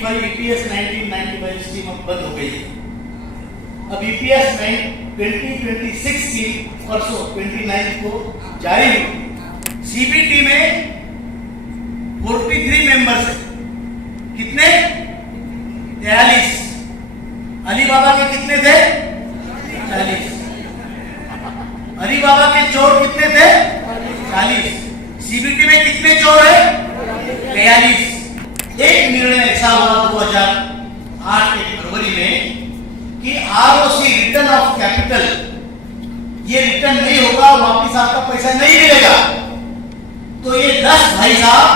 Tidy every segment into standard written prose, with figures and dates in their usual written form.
1995 EPS 1995 scheme अब बंद हो गई है। अब ईपीएस 2026 स्कीम परसों 29 को जारी हुई। सीबीटी में 43 मेंबर्स है। कितने? 43। अली बाबा के कितने थे? 40। अली बाबा के चोर कितने थे? 40। सीबीटी में कितने चोर है? 43। एक निर्णय ऐसा हुआ 2008 के फरवरी में कि आरओसी रिटर्न ऑफ कैपिटल ये रिटर्न नहीं होगा, वापिस आपका पैसा नहीं मिलेगा। तो ये 10 भाई साहब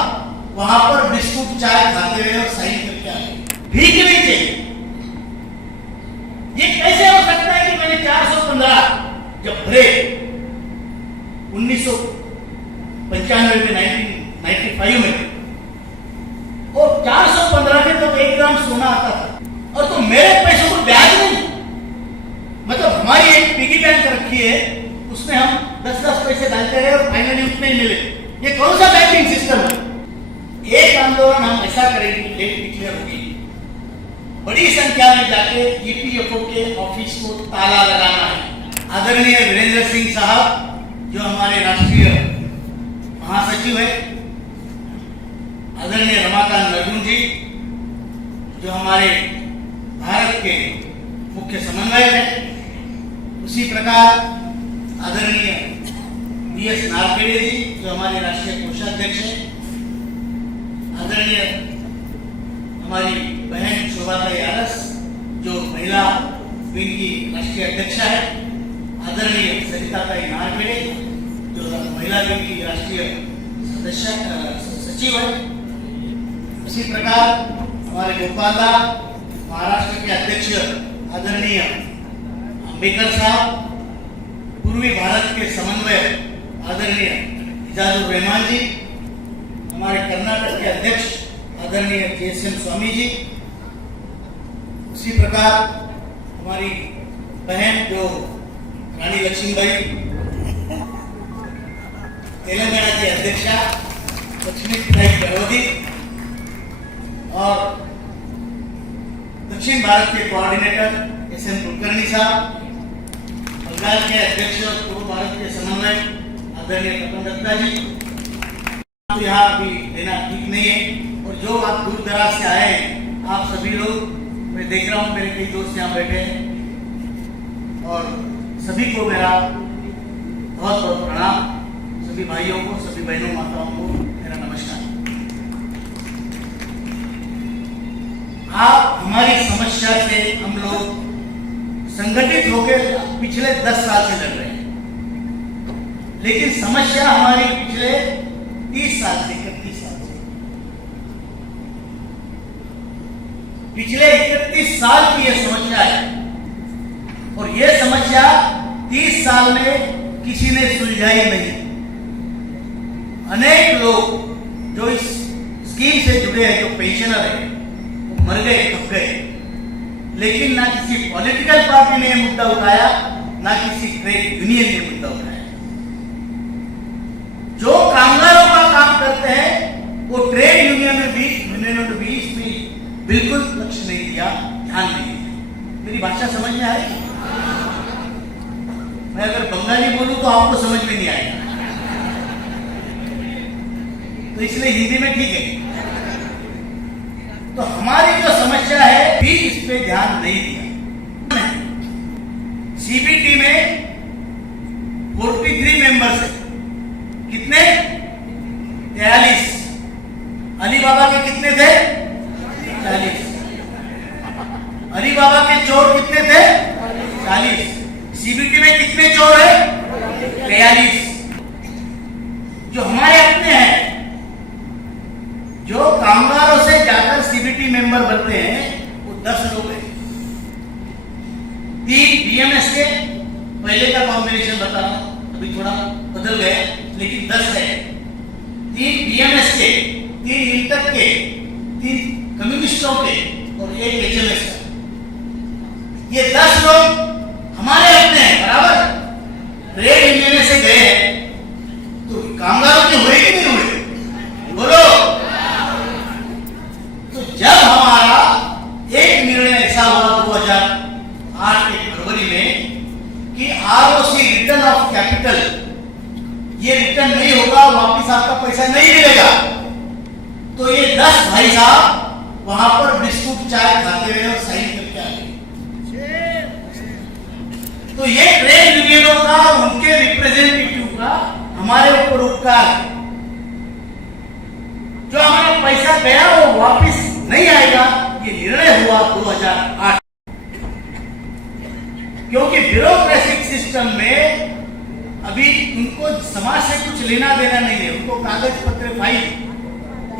वहां पर बिस्कुट चाय खाते रहे और साइन करके आए, भीख नहीं चाहिए। ये कैसे हो सकता है कि मैंने 415 जब भरे 1995 में 1995 में, और 415 में तो 1 ग्राम सोना आता था, और तो मेरे पैसों को ब्याज नहीं। मतलब हमारी एक पिगी बैंक रखी है, उसमें हम 10-10 पैसे डालते रहे और फाइनली उतने ही मिले। ये कौन सा बैंकिंग सिस्टम है? एक आंदोलन हम ऐसा करेंगे, डेट डिक्लेयर होगी, बड़ी संख्या में जाके ईपीएफओ के ऑफिस को ताला लगाना है। आदरणीय वीरेंद्र सिंह साहब जो हमारे राष्ट्रीय महासचिव है, आदरणीय रमाकांत अर्जुन जी जो हमारे भारत के मुख्य समन्वयक है, उसी प्रकार आदरणीय बीएस नारखेड़े जी जो हमारे राष्ट्रीय कोषाध्यक्ष है, आदरणीय हमारी बहन शोभाताई आरस जो महिला विंग की राष्ट्रीय अध्यक्षा है, आदरणीय सरिताताई नारखेड़े जो महिला विंग की राष्ट्रीय सचिव है, उसी प्रकार हमारे गोपालदा महाराष्ट्र के अध्यक्ष आदरणीय अंबेकर साहब, पूर्वी भारत के समन्वयक आदरणीय इजाजुर रहमान जी, हमारे कर्नाटक के अध्यक्ष आदरणीय जेएसएम स्वामी जी, उसी प्रकार हमारी बहन जो रानी लक्ष्मीबाई, तेलंगाना की अध्यक्षा लक्ष्मी गणवती, और दक्षिण भारत के कोऑर्डिनेटर एसएन कुलकर्णी साहब, बंगाल के अध्यक्ष और पूर्व भारत के समन्वयक आदरणीय तपन दत्ता जी। तो यहाँ अभी देना ठीक नहीं है, और जो आप दूर दराज से आए हैं, आप सभी लोग, मैं देख रहा हूँ मेरे कई दोस्त यहाँ बैठे हैं, और सभी को मेरा बहुत बहुत प्रणाम। सभी भाइयों को, सभी बहनों माताओं को मेरा नमस्कार। आप हमारी समस्या से हम लोग संगठित होकर पिछले 10 साल से लड़ रहे हैं, लेकिन समस्या हमारी पिछले 30 साल से 31 साल से, पिछले 31 साल की यह समस्या है, और यह समस्या 30 साल में किसी ने सुलझाई नहीं। अनेक लोग जो इस स्कीम से जुड़े हैं, जो पेंशनर है, वो मर गए, कब गए, लेकिन ना किसी पॉलिटिकल पार्टी ने यह मुद्दा उठाया, ना किसी ट्रेड यूनियन ने मुद्दा उठाया। जो कामगारों का काम करते हैं वो ट्रेड यूनियन में भी इसमें बिल्कुल लक्ष्य नहीं दिया, ध्यान नहीं दिया। मेरी भाषा समझ में आ रही? मैं अगर बंगाली बोलूं तो आपको समझ में नहीं आएगा, तो इसलिए हिंदी में ठीक है। तो हमारी जो समस्या है भी इस पे ध्यान नहीं दिया। सीबीटी में 43 मेंबर्स है। कितने? 43। अली बाबा के कितने थे? 40। अली बाबा के चोर कितने थे? 40। सीबीटी में कितने चोर है? 43। जो हमारे अपने हैं, जो कामगारों से जाकर सीबीटी मेंबर बनते हैं, वो 10 लोग हैं। 3 बीएमएस के, पहले का कॉम्बिनेशन बता रहा हूं, अभी थोड़ा बदल गया, लेकिन 10 है। 3 बीएमएस के, 3 इंटक के, 3 कम्युनिस्टों के और 1 एचएमएस का। ये 10 लोग हमारे अपने हैं, बराबर। ट्रेड यूनियन से गए हैं, तो कामगारों के हुए कि नहीं हुए? बोलो। तो जब हमारा ये रिटर्न नहीं होगा, वापिस आपका पैसा नहीं मिलेगा। तो ये 10 भाई साहब वहां पर बिस्कुट चाय खाते रहे और साइन करके आ गए। तो ये ट्रेड यूनियनों का, उनके रिप्रेजेंटेटिव का हमारे ऊपर उपकार है। जो हमारा पैसा गया वो वापिस नहीं आएगा, ये निर्णय हुआ 2008। क्योंकि ब्यूरोक्रेटिक सिस्टम में अभी उनको समाज से कुछ लेना देना नहीं है, उनको कागज पत्र फाइल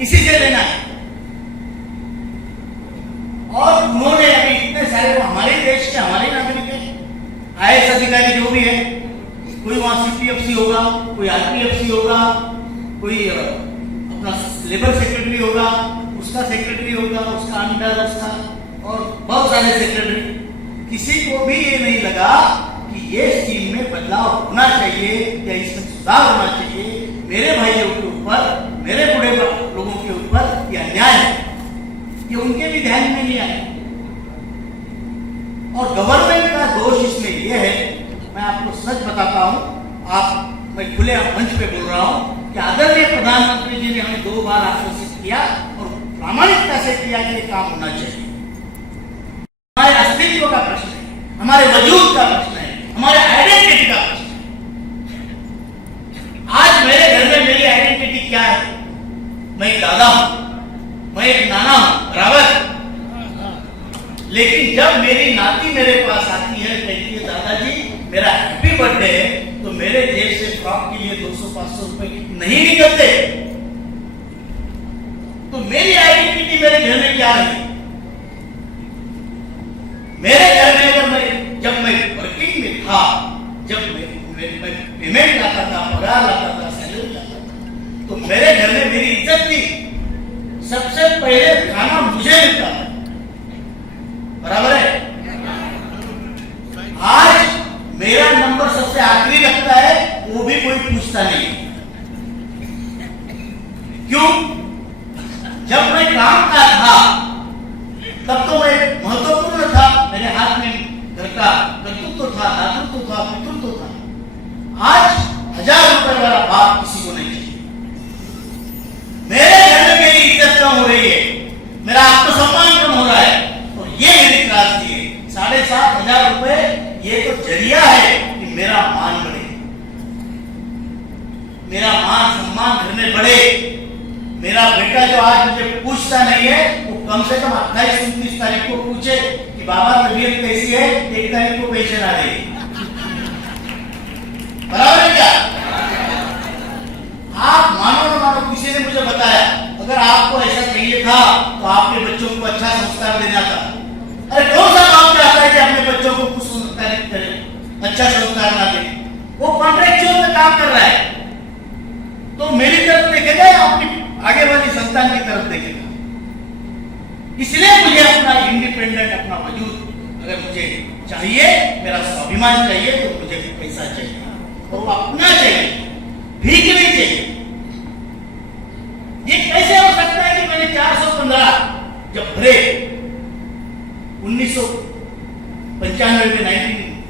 इसी से लेना है। और उन्होंने अभी इतने सारे हमारे देश के, हमारे नागरिक हैं, IAS अधिकारी जो भी है, कोई वहां CPFC होगा, कोई RPFC होगा, कोई अपना लेबर सेक्रेटरी होगा, उसका सेक्रेटरी होगा, उसका अंडर, उसका और बहुत सारे सेक्रेटरी। किसी को भी ये नहीं लगा कि ये स्कीम में बदलाव होना चाहिए या इसमें सुधार होना चाहिए। मेरे भाइयों के ऊपर, मेरे बूढ़े लोगों के ऊपर ये अन्याय है, ये उनके भी ध्यान में नहीं आया। और गवर्नमेंट का दोष इसमें यह है, मैं आपको सच बताता हूं, मैं खुले मंच पे बोल रहा हूं कि आदरणीय प्रधानमंत्री जी ने हमें 2 बार आश्वस्त किया और प्रामाणिकता से किया कि ये काम होना चाहिए। हमारे अस्तित्व का प्रश्न है, हमारे वजूद का प्रश्न है, हमारे आइडेंटिटी का प्रश्न है। आज मेरे घर में मेरी आइडेंटिटी क्या है? मैं एक दादा हूं, मैं एक नाना हूं, बराबर। लेकिन जब मेरी नाती मेरे पास आती है, कहती है दादाजी मेरा हैप्पी बर्थडे है, तो मेरे जेब से फ्रॉक के लिए 200-500 रुपए नहीं निकलते। तो मेरी आइडेंटिटी मेरे घर में क्या रही? मेरे घर में अगर जब मैं वर्किंग में था, जब मैं पेमेंट लाता था, पगार लाता था, सैलरी लाता था, तो मेरे घर में मेरी इज्जत थी। सबसे पहले खाना मुझे मिलता था, बराबर है। आज मेरा नंबर सबसे आखिरी लगता है, वो भी कोई पूछता नहीं। क्यों? जब मैं काम का था तब तो मैं महत्वपूर्ण था, मेरे हाथ में घर का कर्तृत्व था, दातृत्व था, पितृत्व था। आज 1000 रुपए वाला बाप किसी को नहीं चाहिए। मेरे घर में मेरी इज्जत कम हो रही है, मेरा आत्मसम्मान कम हो रहा है, और ये मेरी त्रासदी है। 7,500 रुपए ये तो जरिया है कि मेरा मान बढ़े, मेरा मान सम्मान घर में बढ़े। मेरा बेटा जो आज मुझे पूछता नहीं है, वो कम से कम 28-29 तारीख को पूछे कि बाबा तबीयत कैसी है, 1 तारीख को पेंशन आ रही है, बराबर है क्या? आप मानो ना मानो, किसी ने मुझे बताया अगर आपको ऐसा चाहिए था तो आपके बच्चों को अच्छा संस्कार देना था। अरे कौन सा काम चाहता है कि अपने बच्चों को कुछ संस्कार करे, अच्छा संस्कार ना दे? वो कॉन्ट्रैक्चुअल में काम कर रहा है, तो मेरी तरफ देखेगा या अपनी आगे वाली संतान की तरफ देखेगा? इसलिए मुझे अपना इंडिपेंडेंट, अपना वजूद अगर मुझे चाहिए, मेरा स्वाभिमान चाहिए, तो मुझे पैसा चाहिए और वो अपना चाहिए, भीख नहीं चाहिए। ये कैसे हो सकता है कि मैंने 415 जब भरे 1995 में,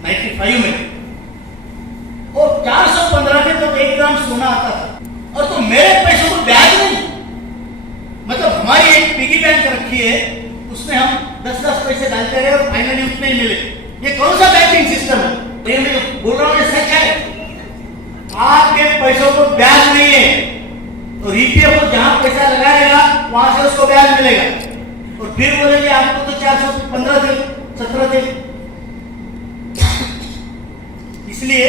1995 में, और 415 में तो 1 ग्राम सोना आता था, और तो मेरे पैसों को ब्याज नहीं, मतलब हमारी एक पिगी बैंक रखी है, उसमें हम 10-10 पैसे डालते रहे और फाइनली उतने ही मिले। ये कौन सा बैंकिंग सिस्टम है? ये मैं बोल रहा हूं, ये सच है। आपके पैसों को ब्याज नहीं है, और EPF जहां पैसा लगाएगा वहां से उसको ब्याज मिलेगा, और फिर बोलेंगे आपको तो 415 थे, 17 थे। इसलिए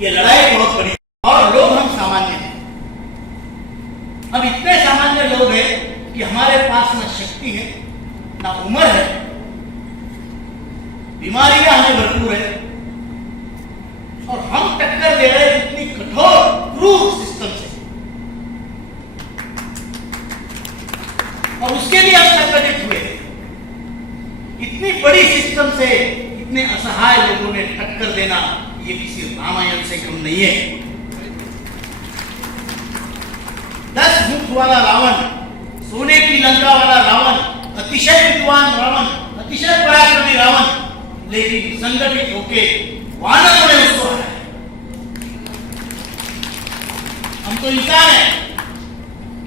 ये लड़ाई बहुत बड़ी, और लोग हम सामान्य हैं। हम इतने सामान्य लोग हैं कि हमारे पास न शक्ति है, ना उम्र है, बीमारियां हमें भरपूर है, और हम टक्कर दे रहे हैं इतनी कठोर क्रूर सिस्टम से, और उसके लिए हम संगठित हुए। इतनी बड़ी सिस्टम से इतने असहाय लोगों ने टक्कर देना, ये किसी रामायण से कम नहीं है। 10 मुख वाला रावण, सोने की लंका वाला रावण, अतिशय विद्वान रावण, अतिशय पराक्रमी रावण, लेकिन संगठित होके वानरों ने उसको हराया। तो इंसान है,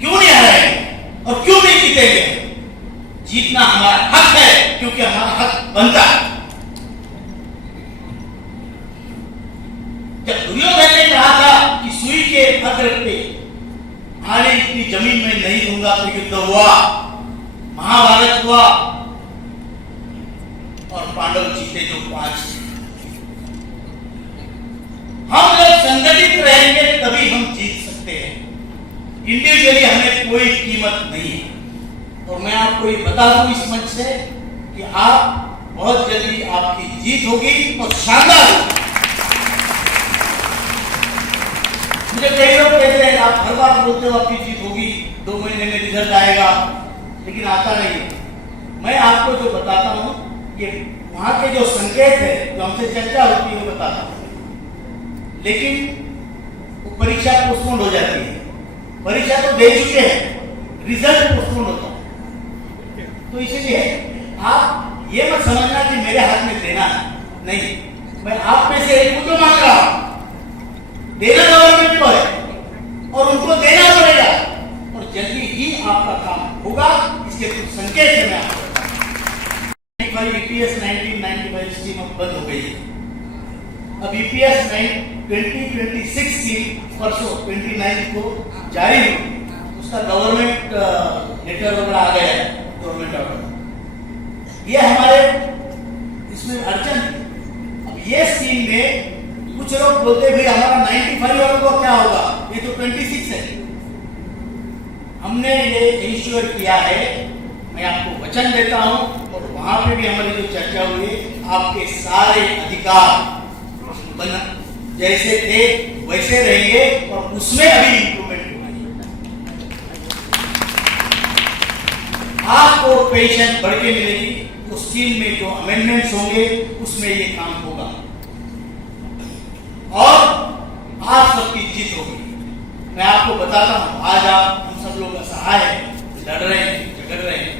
क्यों नहीं हारेंगे और क्यों नहीं जीतेंगे? जीतना हमारा हक है, क्योंकि हमारा हक बनता है। जब दुर्योधन ने कहा था कि सुई के अग्र पे आने इतनी जमीन में नहीं दूंगा, तो युद्ध हुआ, महाभारत हुआ और पांडव जीते जो 5 थे। हम लोग संगठित रहेंगे तभी हम जीत सकते हैं। इंडिविजुअली हमें कोई कीमत नहीं है। और मैं आपको ये बता दूं इस मंच से कि आप बहुत जल्दी आपकी जीत होगी और शानदार होगी। मुझे कई लोग कहते हैं आप हर बार बोलते हो आपकी जीत होगी, 2 महीने में रिजल्ट आएगा, लेकिन आता नहीं है। मैं आपको जो बताता हूं ये वहां के जो संकेत है, जो हमसे चर्चा होती है वो बताता हूं, लेकिन वो परीक्षा पोस्टपोन हो जाती है। परीक्षा तो दे चुके हैं, रिजल्ट पोस्टपोन होता है। तो इसीलिए आप ये मत समझना कि मेरे हाथ में देना है, नहीं, मैं आप में से एक को तो मांग रहा हूं। देना गवर्नमेंट को है और उनको देना पड़ेगा और जल्दी ही आपका काम होगा। इसके कुछ संकेत है मैं आपको। EPS 1995 स्कीम अब बंद हो गई है। अब EPS 2026 स्कीम परसों 29 को जारी हुई, उसका गवर्नमेंट लेटर वगैरह आ गया है, गवर्नमेंट ऑर्डर। ये हमारे इसमें अड़चन थी। अब ये स्कीम में कुछ लोग बोलते भाई हमारा 95 वालों को क्या होगा, ये तो 26 है। हमने ये इंश्योर किया है, मैं आपको वचन देता हूं, और वहां पे भी हमारी जो चर्चा हुई, आपके सारे अधिकार जैसे थे वैसे रहेंगे और उसमें अभी इंप्रूवमेंट होगी। आपको पेंशन बढ़ के मिलेगी, उस स्कीम में जो अमेंडमेंट्स होंगे उसमें ये काम होगा और आप सबकी जीत होगी। मैं आपको बताता हूं, आज आप हम सब लोग असहाय हैं, लड़ रहे हैं, झगड़ रहे हैं,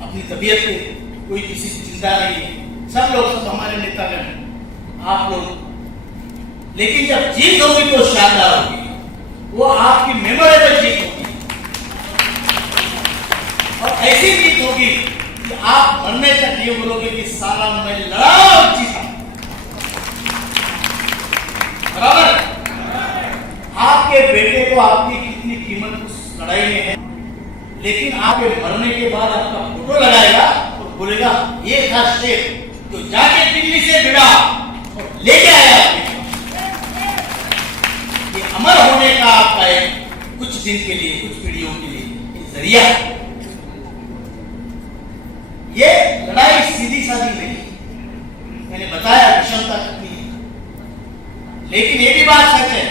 अपनी तबीयत पे कोई किसी की चिंता नहीं है, सब लोग, सब हमारे नेतागण, आप लोग। लेकिन जब जीत होगी तो शानदार होगी, वो आपकी मेमोरेबल जीत होगी और ऐसी जीत होगी कि आप मरने तक ये बोलोगे कि साला मैं लड़ा और जीता। बराबर? आपके बेटे को आपकी कितनी कीमत उस लड़ाई में है, लेकिन आपके मरने के बाद आपका फोटो लगाएगा और बोलेगा ये था शेर जो जाके दिल्ली से भिड़ा और लेके आया आपके। ये अमर होने का आपका एक कुछ दिन के लिए, कुछ पीढ़ियों के लिए एक जरिया है। ये लड़ाई सीधी साधी नहीं, मैंने बताया विषमता कितनी है, लेकिन ये भी बात सच है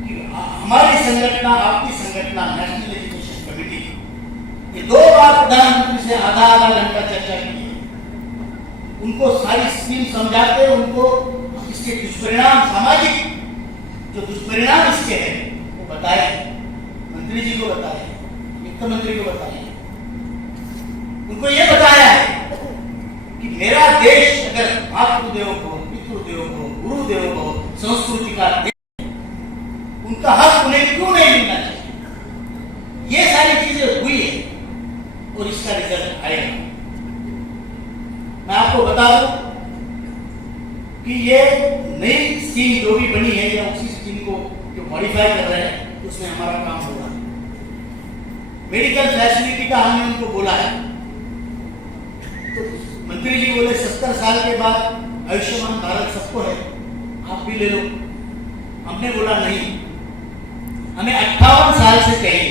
कि हमारी संगठन, आपकी संगठन, नेशनल एजुकेशन कमेटी, ये 2 बार प्रधानमंत्री से आधा घंटा चर्चा की है। उनको सारी स्कीम समझाते, उनको इसके दुष्परिणाम, सामाजिक जो दुष्परिणाम इसके हैं वो बताए, मंत्री जी को बताए, वित्त मंत्री को बताए, उनको ये बताया है कि मेरा देश अगर मातृदेव को, पितृदेव को, गुरुदेव को, संस्कृति का देश, उनका हक उन्हें क्यों नहीं मिलना चाहिए। ये सारी चीजें हुई है और इसका रिजल्ट आएगा। मैं आपको बता दूं कि ये नई स्कीम जो भी बनी है या उसी स्कीम को जो मॉडिफाई कर रहे हैं, उसमें हमारा काम होगा। मेडिकल फैसिलिटी का हमने उनको बोला है, तो मंत्री जी बोले 70 साल के बाद आयुष्मान भारत सबको है, आप भी ले लो। हमने बोला नहीं, हमें 58 साल से चाहिए।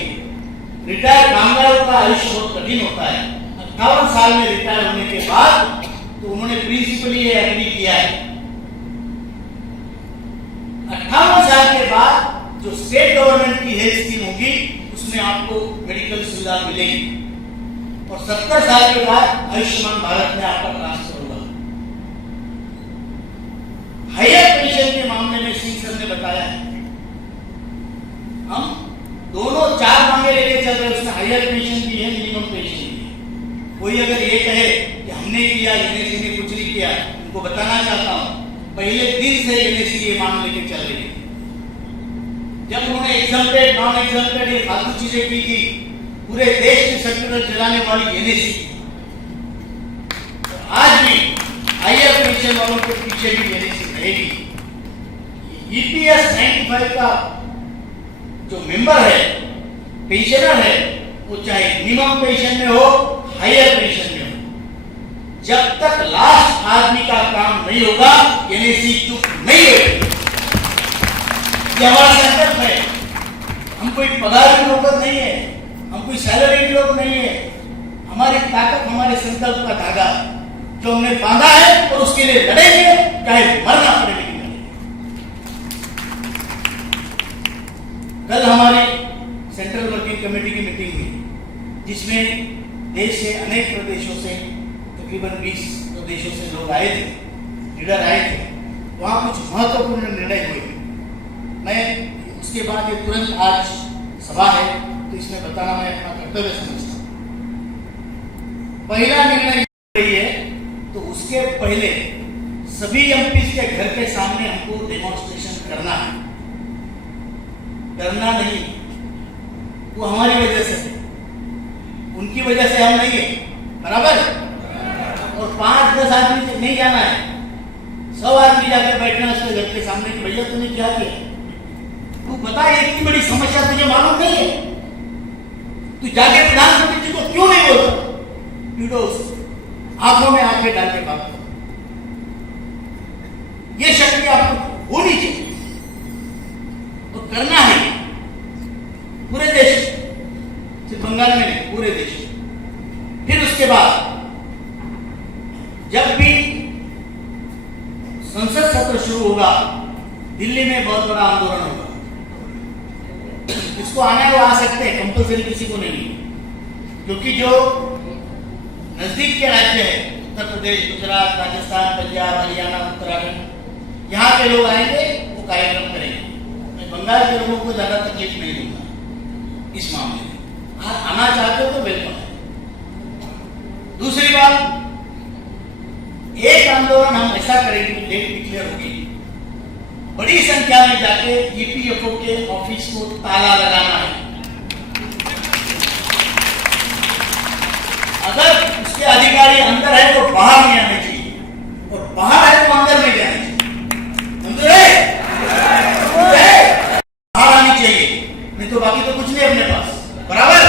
रिटायर कामगारों का आयुष्य बहुत कठिन होता है। 58 साल में रिटायर होने के बाद तो उन्होंने प्रिंसिपली ये एग्री किया है, 58 साल के बाद जो स्टेट गवर्नमेंट की हेल्थ स्कीम होगी उसमें आपको मेडिकल सुविधा मिलेगी और 70 साल के बाद आयुष्मान भारत में आपका ट्रांसफर होगा। हायर पेंशन के मामले में सिंह सर ने बताया है, हम दोनों 4 मांगे लेके चल रहे हैं, उसमें हायर पेंशन भी है, मिनिमम पेंशन भी है। कोई अगर ये कहे कि हमने किया, एनएसी ने कुछ नहीं किया, उनको बताना चाहता हूं, पहले दिन से एनएसी ये मांग लेके चल रही है। जब उन्होंने एग्जाम्पटेड नॉन एग्जाम्पटेड ये फालतू चीजें की थी, पूरे देश की सर्कुलर चलाने वाली एनएसी, आज भी हायर पेंशन वालों के पीछे भी एनएसी रहेगी। ईपीएस 95 का जो मेंबर है, पेंशनर है, वो चाहे मिनिमम पेंशन में हो, हायर पेंशन में हो, जब तक लास्ट आदमी का काम नहीं होगा एनएसी चुप नहीं होगी। ये हमारा संकल्प है। हम कोई पगार की नौकर नहीं है, हम कोई सैलरी के लोग नहीं है। हमारी ताकत हमारे संकल्प का धागा जो हमने बांधा है और उसके लिए लड़ेंगे, चाहे मरना पड़े। कल हमारे सेंट्रल वर्किंग कमेटी की मीटिंग हुई, जिसमें देश के अनेक प्रदेशों से तकरीबन 20 प्रदेशों से लोग आए थे, लीडर आए थे। वहाँ कुछ महत्वपूर्ण निर्णय हुए। मैं उसके बाद ये तुरंत आज सभा है तो इसमें बताना मैं अपना कर्तव्य समझता हूँ। पहला निर्णय रही है तो उसके पहले सभी एमपी के घर के सामने हमको डेमोन्स्ट्रेशन करना है। डरना नहीं, वो हमारी वजह से है, उनकी वजह से हम नहीं है, बराबर। और 5-10 आदमी नहीं जाना है, 100 आदमी जाकर बैठना है उसके घर के सामने कि भैया तूने क्या किया, तू बता, ये इतनी बड़ी समस्या तुझे मालूम नहीं है, तू जाके प्रधानमंत्री जी को क्यों नहीं बोलता? पीड़ो आंखों में आंखें डाल के बात करो। ये शक्ति आपको होनी चाहिए तो करना है पूरे देश, सिर्फ बंगाल में नहीं, पूरे देश। फिर उसके बाद जब भी संसद सत्र शुरू होगा, दिल्ली में बहुत बड़ा आंदोलन होगा। इसको आना है वो आ सकते हैं, कंपल्सरी किसी को नहीं, क्योंकि जो नजदीक के राज्य है, उत्तर प्रदेश, गुजरात, राजस्थान, पंजाब, हरियाणा, उत्तराखंड, यहाँ के लोग आएंगे, वो कार्यक्रम करेंगे। मैं बंगाल के लोगों को ज्यादा तकलीफ नहीं दूंगा इस मामले में। आप आना चाहते हो तो वेलकम है। दूसरी बात, एक आंदोलन हम ऐसा करेंगे, डेट डिक्लेयर होगी, बड़ी संख्या में जाके ईपीएफओ के ऑफिस को ताला लगाना है। अगर उसके अधिकारी अंदर है तो बाहर नहीं आने चाहिए, और बाहर है तो अंदर नहीं जाने चाहिए। समझ रहे? बाहर आनी चाहिए, नहीं तो बाकी तो कुछ नहीं अपने पास, बराबर।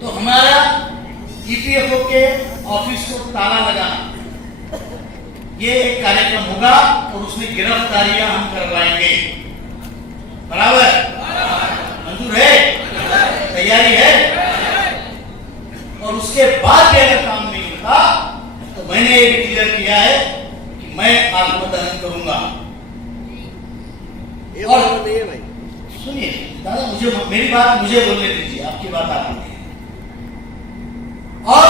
तो हमारा ईपीएफओ के ऑफिस को ताला लगाना, ये एक कार्यक्रम होगा और उसमें गिरफ्तारियां हम करवाएंगे, बराबर। मंजूर है? तैयारी है? और उसके बाद भी अगर काम नहीं होता तो मैंने ये क्लियर किया है कि मैं आत्मदहन करूंगा। और सुनिए दादा, मेरी बात मुझे बोलने दीजिए, आपकी बात आप बोलिए। और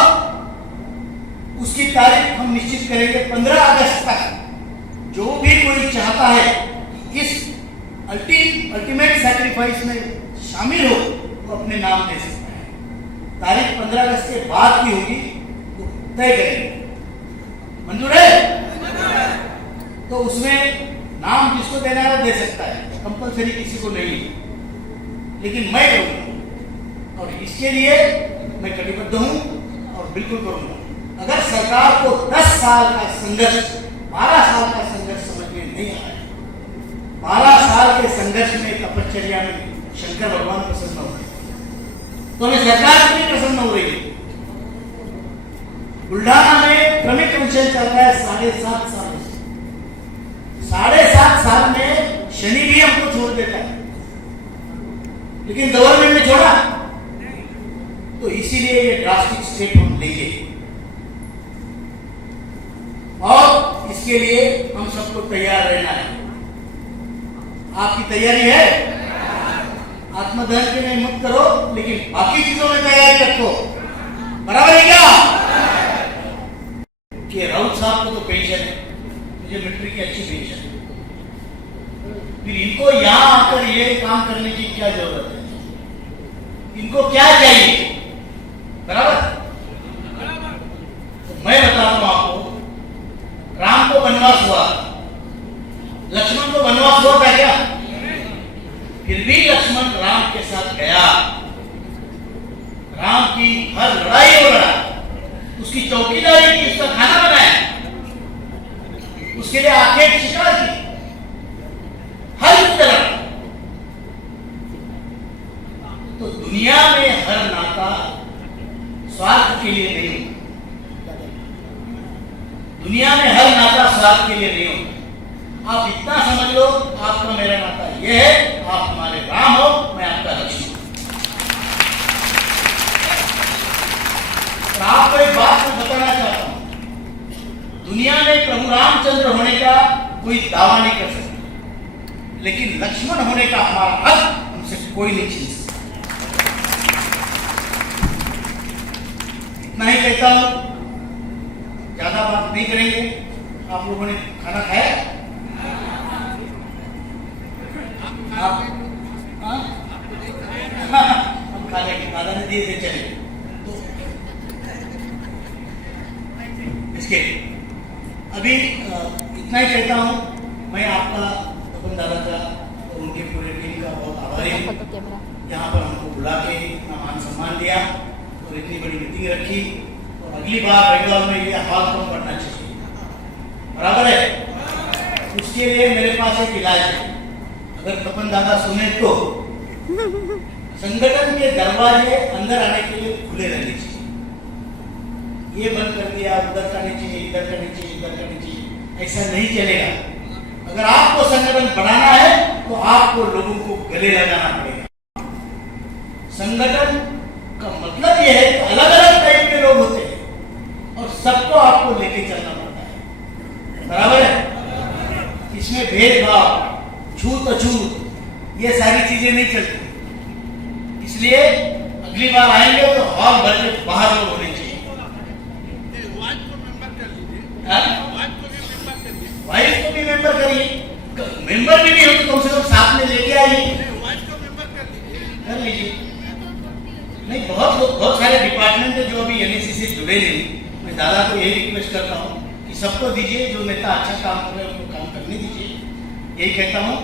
उसकी तारीख हम निश्चित करेंगे 15 अगस्त तक। जो भी कोई चाहता है कि इस अल्टीमेट सैक्रिफाइस में शामिल हो, वो अपने नाम दे सकता है। तारीख 15 अगस्त के बाद की होगी, वो तय करेंगे। मंजूर है? तो उसमें नाम जिसको देना है वो दे सकता है, कंपल्सरी किसी को नहीं, लेकिन मैं करूंगा और इसके लिए मैं कटिबद्ध हूं और बिल्कुल करूंगा। अगर सरकार को 10 साल का संघर्ष, 12 साल का संघर्ष समझ में नहीं आया, 12 साल के संघर्ष में, तपश्चर्या में शंकर भगवान प्रसन्न हो गए, तो हमें सरकार क्यों प्रसन्न हो रही है? बुल्ढाना में क्रमिक पेंशन चल रहा है 7.5 साल से। 7.5 साल में शनि भी हमको छोड़ देता है, लेकिन गवर्नमेंट ने छोड़ा। तो इसीलिए ये ड्रास्टिक स्टेप हम लेंगे और इसके लिए हम सबको तैयार रहना है। आपकी तैयारी है? आत्मदहन के लिए मत करो, लेकिन बाकी चीजों में तैयारी रखो, बराबर है क्या? कि राउत साहब को तो पेंशन है, मुझे मिलिट्री की अच्छी पेंशन है, फिर इनको यहां आकर ये काम करने की क्या जरूरत है? इनको क्या चाहिए? बराबर। तो मैं बताता हूं आपको, राम को वनवास हुआ, लक्ष्मण को वनवास हुआ था क्या? फिर भी लक्ष्मण राम के साथ गया, राम की हर लड़ाई वो लड़ा, उसकी चौकीदारी की, उसका खाना बनाया, उसके लिए आंखें शिकार की, हर युद्ध लड़ा। तो दुनिया में हर नाता स्वार्थ के लिए नहीं होता, दुनिया में हर नाता स्वार्थ के लिए नहीं होता। आप इतना समझ लो, आपका मेरा नाता यह है, आप हमारे राम हो, मैं आपका लक्ष्मण। और आपको एक बात मैं बताना चाहता हूं, दुनिया में प्रभु रामचंद्र होने का कोई दावा नहीं कर सकता, लेकिन लक्ष्मण होने का हमारा हक हमसे कोई नहीं छीन सकता। इतना ही कहता हूं, ज्यादा बात नहीं करेंगे। आप लोगों ने खाना खाया? आप हम खा लेंगे, दादा ने दिए थे, चले। इसके अभी इतना ही कहता हूं, मैं आपका तपन दादा का और उनके पूरे टीम का बहुत आभारी हूँ। यहाँ पर हमको बुला के इतना मान सम्मान दिया और इतनी बड़ी मीटिंग रखी, और अगली बार बेंगलौर में ये हॉल कम करना चाहिए, बराबर है? उसके लिए मेरे पास एक इलाज है। अगर तपन दादा सुने तो संगठन के दरवाजे अंदर आने के लिए खुले रहने चाहिए। ये बंद कर दिया, उधर करनी चाहिए, इधर करनी चाहिए, इधर करनी चाहिए, ऐसा नहीं चलेगा। अगर आपको संगठन बढ़ाना है तो आपको लोगों को गले लगाना पड़ेगा। संगठन का मतलब यह है कि अलग अलग टाइप के लोग होते हैं और सबको आपको लेके चलना पड़ता है, बराबर है? इसमें भेदभाव, छूत अछूत, ये सारी चीजें नहीं चलती। इसलिए अगली बार आएंगे तो हॉल भर के बाहर लोग होने चाहिए। वाइफ को भी मेंबर करिए, मेंबर भी नहीं हो तो कम से कम साथ में लेके आइए, कर लीजिए। नहीं, बहुत सारे डिपार्टमेंट है जो अभी एनएससी से जुड़े नहीं। मैं दादा को यही रिक्वेस्ट करता हूँ कि सबको दीजिए, जो नेता अच्छा काम कर रहे हैं उनको काम करने दीजिए, यही कहता हूँ।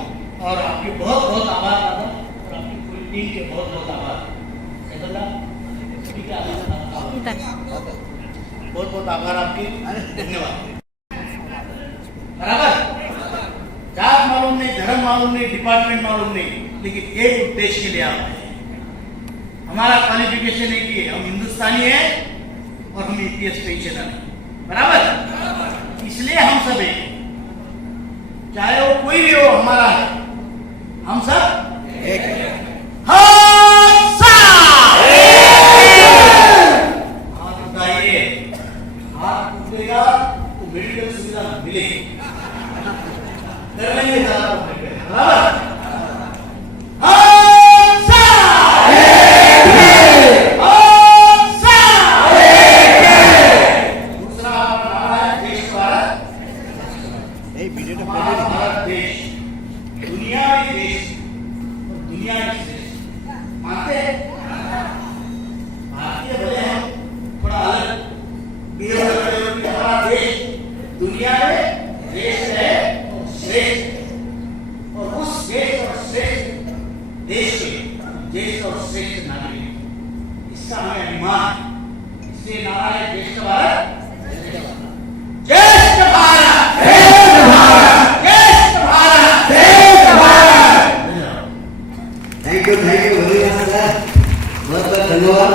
और आपके बहुत बहुत आभार दादा, और आपकी पूरी टीम के बहुत बहुत आभार। बहुत बहुत आभार आपके, धन्यवाद। बराबर, जात मालूम नहीं, धर्म मालूम नहीं, डिपार्टमेंट मालूम नहीं, लेकिन एक उद्देश्य के लिए आप आए। हमारा क्वालिफिकेशन है कि हम हिंदुस्तानी हैं और हम ईपीएस पेंशनर हैं, बराबर? इसलिए हम सब एक, चाहे वो कोई भी हो, हमारा है, हम सब एक हैं। हाथ उठाइए, हाथ उठेगा तो मेडिकल सुविधा मिलेगी, कर लेंगे बराबर? भारत देश दुनिया में देश, दुनिया में देश मानते हैं। भारतीय भले हम थोड़ा अलग हमारा देश दुनिया में देश है और श्रेष्ठ, और उस देश और श्रेष्ठ देश के देश और श्रेष्ठ नागरिक, इसका हमें अभिमान। इसलिए नारा है देश का भारत, श्रेष्ठ Bharat, thank you very much sir, बहुत बहुत धन्यवाद।